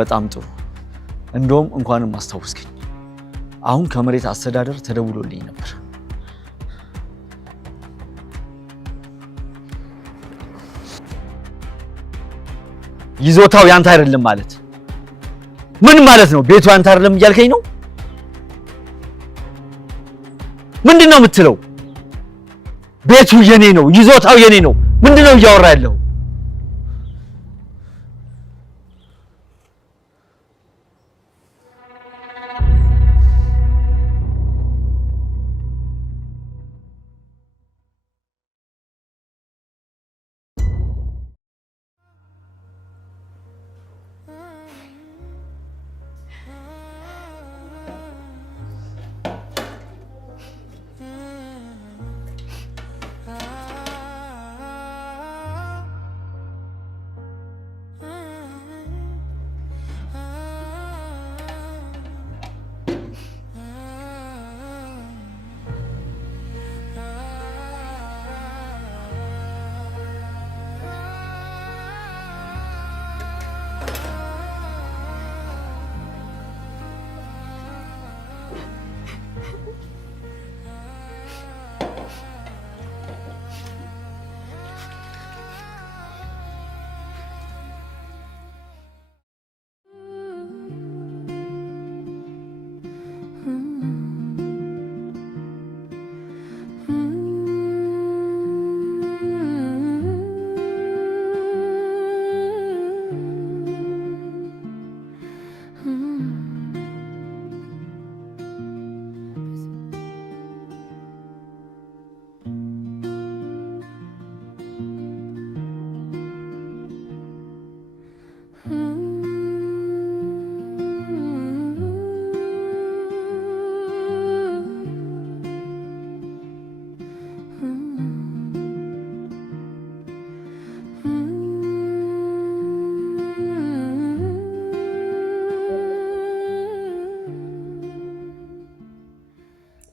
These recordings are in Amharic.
በጣም ጥሩ። እንደውም እንኳንም አስታውስከኝ። አሁን ከመሬት አስተዳደር ተደውሎልኝ ነበር። ይዞታው ያንተ አይደለም ማለት ምን ማለት ነው? ቤቱ ያንተ አይደለም እያልከኝ ነው? ምንድነው የምትለው? ቤቱ የኔ ነው፣ ይዞታው የኔ ነው። ምንድነው እያወራ ያለው?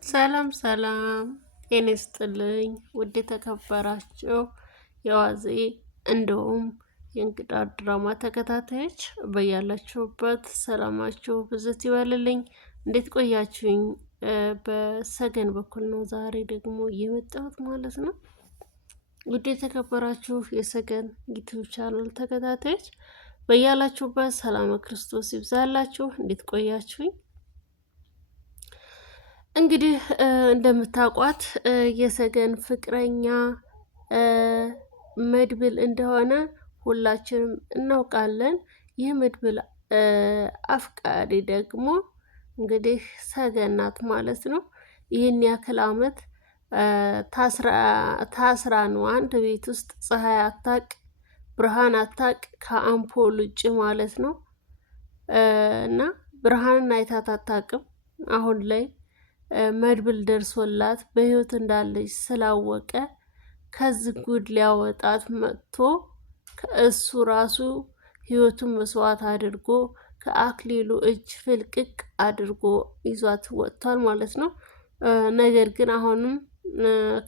ሰላም ሰላም ጤና ይስጥልኝ ውድ የተከበራችሁ የዋዜ እንደውም የእንግዳ ድራማ ተከታታዮች በያላችሁበት ሰላማችሁ ብዝት ይበልልኝ። እንዴት ቆያችሁኝ? በሰገን በኩል ነው ዛሬ ደግሞ የመጣሁት ማለት ነው። ውድ የተከበራችሁ የሰገን ዩቲዩብ ቻናል ተከታታዮች በያላችሁበት ሰላም ክርስቶስ ይብዛላችሁ። እንዴት ቆያችሁኝ? እንግዲህ እንደምታውቋት የሰገን ፍቅረኛ መድብል እንደሆነ ሁላችንም እናውቃለን። ይህ መድብል አፍቃሪ ደግሞ እንግዲህ ሰገን ናት ማለት ነው። ይህን ያክል አመት ታስራ ነው አንድ ቤት ውስጥ ፀሐይ አታቅ ብርሃን አታቅ ከአምፖል ውጭ ማለት ነው። እና ብርሃንን አይታት አታቅም። አሁን ላይ መድብል ደርሶላት በህይወት እንዳለች ስላወቀ ከዚህ ጉድ ሊያወጣት መጥቶ ከእሱ ራሱ ህይወቱን መስዋዕት አድርጎ ከአክሊሉ እጅ ፍልቅቅ አድርጎ ይዟት ወጥቷል ማለት ነው። ነገር ግን አሁንም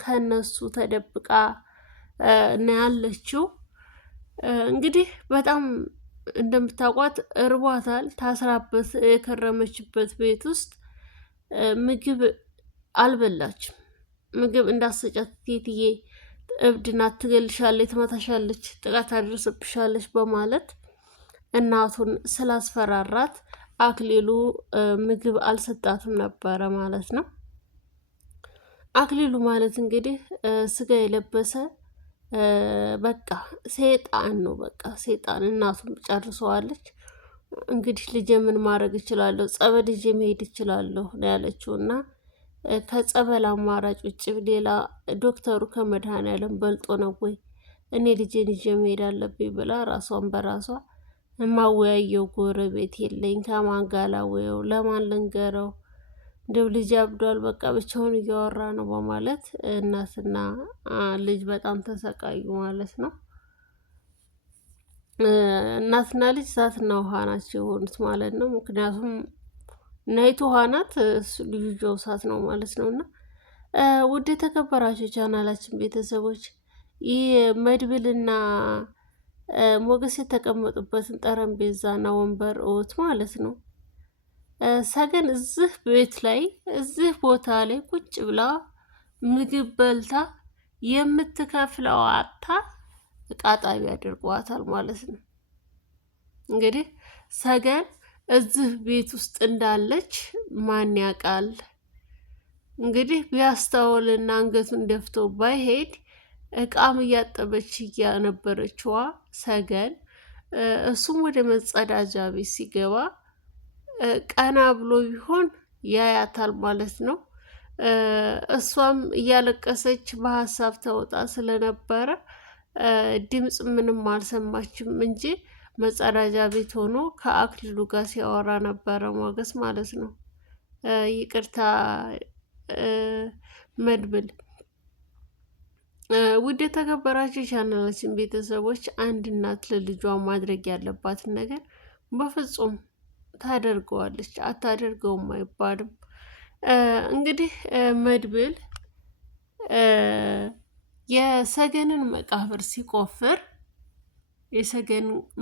ከነሱ ተደብቃ ነው ያለችው። እንግዲህ በጣም እንደምታውቋት እርቧታል። ታስራበት የከረመችበት ቤት ውስጥ ምግብ አልበላችም። ምግብ እንዳሰጫት ቴትዬ እብድ ናት፣ ትገልሻለች፣ ትመታሻለች፣ ጥቃት ታደርስብሻለች በማለት እናቱን ስላስፈራራት አክሊሉ ምግብ አልሰጣትም ነበረ ማለት ነው። አክሊሉ ማለት እንግዲህ ስጋ የለበሰ በቃ ሴጣን ነው። በቃ ሴጣን እናቱን ጨርሰዋለች። እንግዲህ ልጄ ምን ማድረግ እችላለሁ? ጸበል ይዤ መሄድ እችላለሁ ነው ያለችው። እና ከጸበል አማራጭ ውጭ ሌላ ዶክተሩ ከመድኃኔዓለም በልጦ ነው ወይ እኔ ልጄን ይዤ መሄድ አለብኝ ብላ ራሷን በራሷ የማወያየው ጎረቤት የለኝ፣ ከማን ጋር ላወየው፣ ለማን ልንገረው፣ እንደው ልጅ አብዷል፣ በቃ ብቻውን እያወራ ነው በማለት እናትና ልጅ በጣም ተሰቃዩ ማለት ነው። እናትና ልጅ እሳትና ውሃ ናቸው የሆኑት ማለት ነው። ምክንያቱም ናይቱ ውሃ ናት፣ ልጁ እሳት ነው ማለት ነው። እና ውድ የተከበራችሁ ቻናላችን ቤተሰቦች ይህ መድብልና ሞገስ የተቀመጡበትን ጠረጴዛና ወንበር እውት ማለት ነው። ሰገን እዚህ ቤት ላይ እዚህ ቦታ ላይ ቁጭ ብላ ምግብ በልታ የምትከፍለው አታ እቃ ጣቢ አድርጓታል ማለት ነው። እንግዲህ ሰገን እዚህ ቤት ውስጥ እንዳለች ማን ያውቃል? እንግዲህ ቢያስተውልና አንገቱን ደፍቶ ባይሄድ እቃም እያጠበች እያነበረችዋ ሰገን እሱም ወደ መጸዳጃ ቤት ሲገባ ቀና ብሎ ቢሆን ያያታል ማለት ነው። እሷም እያለቀሰች በሀሳብ ተውጣ ስለነበረ ድምፅ ምንም አልሰማችም እንጂ መጸዳጃ ቤት ሆኖ ከአክሊሉ ጋር ሲያወራ ነበረ ሞገስ ማለት ነው። ይቅርታ መድብል። ውድ የተከበራችሁ ቻናላችን ቤተሰቦች አንድ እናት ለልጇ ማድረግ ያለባትን ነገር በፍጹም ታደርገዋለች፣ አታደርገውም አይባልም። እንግዲህ መድብል የሰገንን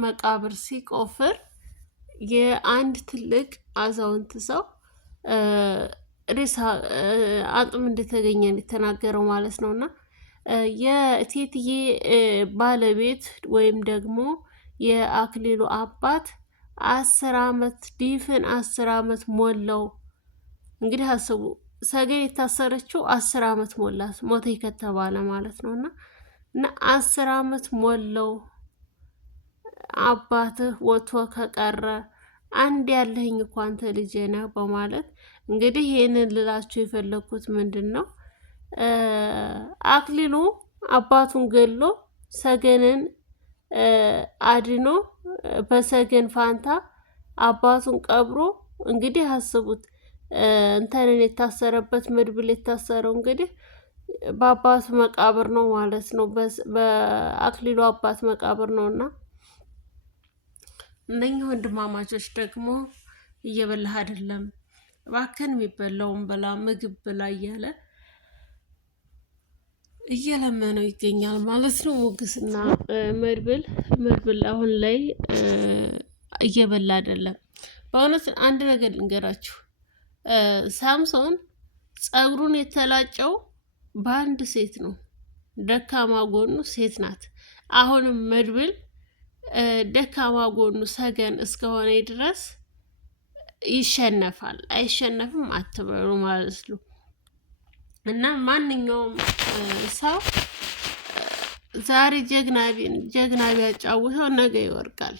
መቃብር ሲቆፍር የአንድ ትልቅ አዛውንት ሰው ሬሳ አጥም እንደተገኘ የተናገረው ማለት ነው። እና የእቴትዬ ባለቤት ወይም ደግሞ የአክሊሉ አባት 10 ዓመት ድፍን 10 ዓመት ሞላው። እንግዲህ አስቡ፣ ሰገን የታሰረችው 10 ዓመት ሞላት ሞተ ከተባለ ማለት ነው። እና 10 ዓመት ሞላው አባትህ ወጥቶ ከቀረ አንድ ያለህኝ እኮ አንተ ልጄ ነህ በማለት እንግዲህ ይህንን ልላችሁ የፈለግኩት ምንድን ነው፣ አክሊሉ አባቱን ገሎ ሰገንን አድኖ በሰገን ፋንታ አባቱን ቀብሮ እንግዲህ አስቡት እንተንን የታሰረበት መድብል የታሰረው እንግዲህ በአባቱ መቃብር ነው ማለት ነው። በአክሊሉ አባት መቃብር ነው። እና እነኚህ ወንድማማቾች ደግሞ እየበላህ አይደለም እባክህን የሚበላውን በላ ምግብ ብላ እያለ እየለመነው ይገኛል ማለት ነው። ሞገስና መድብል አሁን ላይ እየበላ አይደለም። በእውነት አንድ ነገር ልንገራችሁ፣ ሳምሶን ጸጉሩን የተላጨው በአንድ ሴት ነው። ደካማ ጎኑ ሴት ናት። አሁንም መድብል ደካማ ጎኑ ሰገን እስከሆነ ድረስ ይሸነፋል። አይሸነፍም አትበሉ ማለት ነው። እና ማንኛውም ሰው ዛሬ ጀግና ቢያጫውተው ነገ ይወርቃል።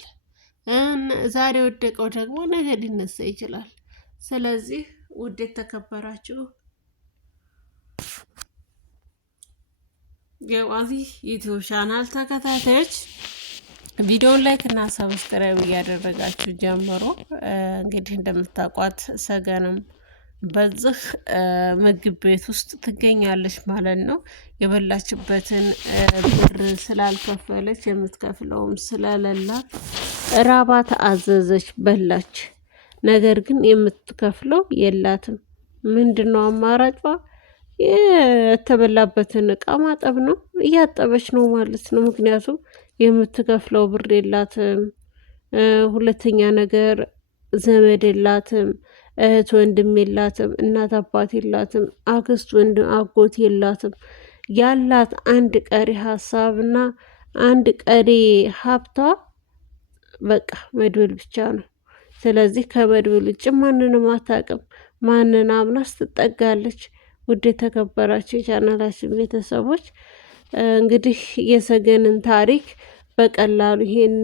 ዛሬ ወደቀው ደግሞ ነገ ሊነሳ ይችላል። ስለዚህ ውድ የተከበራችሁ የዋዚ ዩቲዩብ ቻናል ተከታታዮች ቪዲዮውን ላይክ እና ሰብስክራይብ እያደረጋችሁ ጀምሮ እንግዲህ እንደምታውቋት ሰገንም በዚህ ምግብ ቤት ውስጥ ትገኛለች ማለት ነው። የበላችበትን ብር ስላልከፈለች የምትከፍለውም ስለሌላት ራባት አዘዘች፣ በላች። ነገር ግን የምትከፍለው የላትም። ምንድነው አማራጯ? የተበላበትን እቃ ማጠብ ነው። እያጠበች ነው ማለት ነው። ምክንያቱም የምትከፍለው ብር የላትም። ሁለተኛ ነገር ዘመድ የላትም፣ እህት ወንድም የላትም፣ እናት አባት የላትም፣ አክስት ወንድም አጎት የላትም። ያላት አንድ ቀሪ ሀሳብና አንድ ቀሪ ሀብቷ በቃ መድብል ብቻ ነው። ስለዚህ ከመድብል ውጭ ማንንም አታውቅም። ማንን አምናስ ትጠጋለች? ውድ የተከበራችሁ የቻናላችን ቤተሰቦች እንግዲህ የሰገንን ታሪክ በቀላሉ ይሄን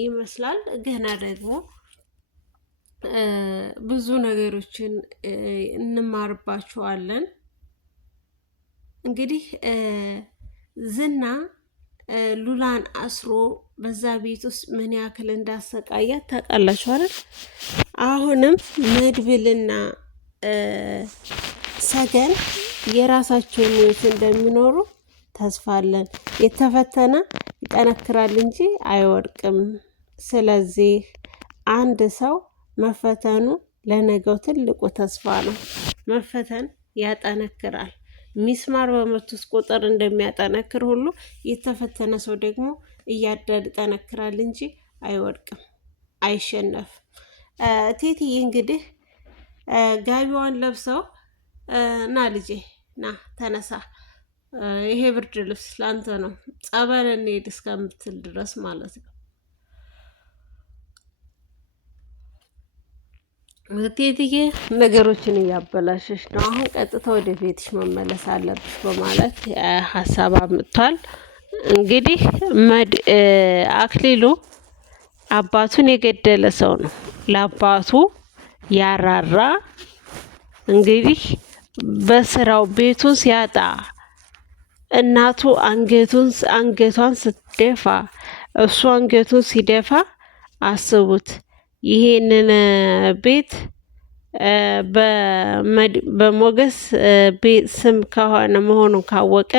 ይመስላል። ገና ደግሞ ብዙ ነገሮችን እንማርባቸዋለን። እንግዲህ ዝና ሉላን አስሮ በዛ ቤት ውስጥ ምን ያክል እንዳሰቃያት ታውቃላችሁ አይደል? አሁንም መድብልና ሰገን የራሳቸውን ህይወት እንደሚኖሩ ተስፋ አለን። የተፈተነ ይጠነክራል እንጂ አይወድቅም። ስለዚህ አንድ ሰው መፈተኑ ለነገው ትልቁ ተስፋ ነው። መፈተን ያጠነክራል። ሚስማር በመቱት ቁጥር እንደሚያጠነክር ሁሉ የተፈተነ ሰው ደግሞ እያደር ይጠነክራል እንጂ አይወድቅም፣ አይሸነፍም። ቴትዬ እንግዲህ ጋቢዋን ለብሰው ና ልጄ ና ተነሳ፣ ይሄ ብርድ ልብስ ላንተ ነው፣ ጸበል እንሂድ እስከምትል ድረስ ማለት ነው። ቴትዬ ነገሮችን እያበላሸሽ ነው፣ አሁን ቀጥታ ወደ ቤትሽ መመለስ አለብሽ በማለት ሀሳብ አምጥቷል። እንግዲህ አክሊሉ አባቱን የገደለ ሰው ነው። ለአባቱ ያራራ እንግዲህ በስራው ቤቱን ሲያጣ እናቱ አንገቷን ስትደፋ እሱ አንገቱን ሲደፋ አስቡት። ይሄንን ቤት በሞገስ ቤት ስም ከሆነ መሆኑን ካወቀ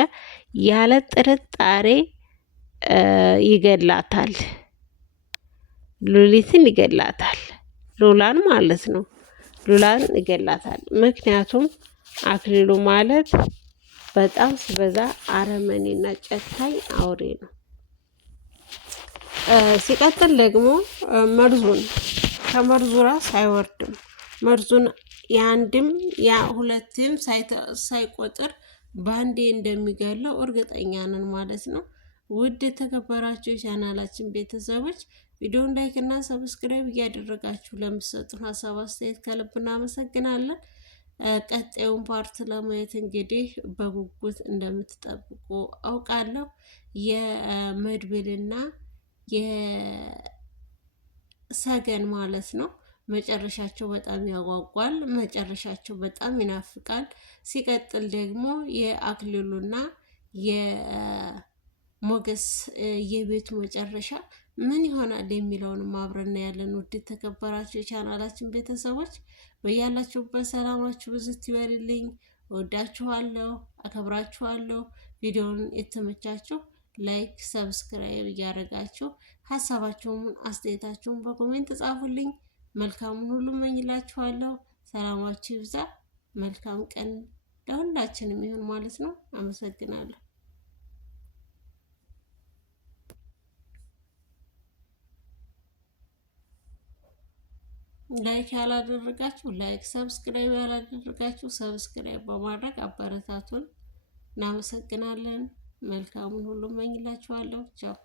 ያለ ጥርጣሬ ይገላታል። ሉሊትን ይገላታል። ሉላን ማለት ነው። ሉላን ይገላታል። ምክንያቱም አክሊሉ ማለት በጣም ሲበዛ አረመኔና ጨካኝ አውሬ ነው። ሲቀጥል ደግሞ መርዙን ከመርዙ ራስ አይወርድም። መርዙን የአንድም ሁለትም ሳይቆጥር ባንዴ እንደሚገለው እርግጠኛ ነን ማለት ነው። ውድ የተከበራችሁ የቻናላችን ቤተሰቦች ቪዲዮን ላይክ እና ሰብስክራይብ እያደረጋችሁ ለምትሰጡን ሀሳብ አስተያየት ከልብ እናመሰግናለን። ቀጣዩን ፓርት ለማየት እንግዲህ በጉጉት እንደምትጠብቁ አውቃለሁ። የመድብልና የሰገን ማለት ነው መጨረሻቸው በጣም ያጓጓል። መጨረሻቸው በጣም ይናፍቃል። ሲቀጥል ደግሞ የአክሊሉና የሞገስ የቤቱ መጨረሻ ምን ይሆናል የሚለውንም አብረን ያለን። ውድ የተከበራችሁ የቻናላችን ቤተሰቦች በያላችሁበት ሰላማችሁ ብዝት ይበልልኝ። ወዳችኋለሁ፣ አከብራችኋለሁ። ቪዲዮውን የተመቻችሁ ላይክ፣ ሰብስክራይብ እያደረጋችሁ ሀሳባችሁን አስተያየታችሁን በኮሜንት ጻፉልኝ። መልካሙን ሁሉ እመኝላችኋለሁ። ሰላማችሁ ይብዛ። መልካም ቀን ለሁላችንም ይሁን ማለት ነው። አመሰግናለሁ። ላይክ ያላደረጋችሁ ላይክ፣ ሰብስክራይብ ያላደረጋችሁ ሰብስክራይብ በማድረግ አበረታቱን። እናመሰግናለን። መልካሙን ሁሉ እመኝላችኋለሁ። ቻው